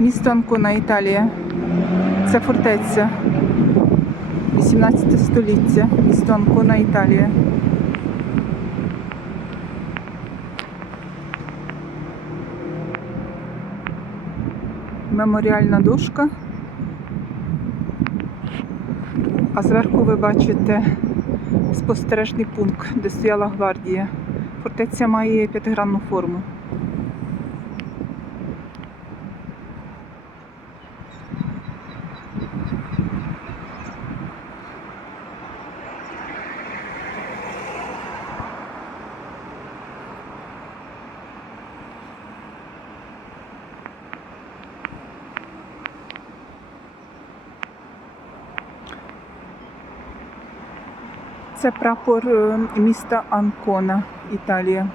Місто Анкона, Італія. Це фортеця. 18 століття. Місто Анкона, Італія. Меморіальна дошка. А зверху ви бачите спостережний пункт, де стояла гвардія. Фортеця має п'ятигранну форму. Це прапор е, міста Анкона, Італія.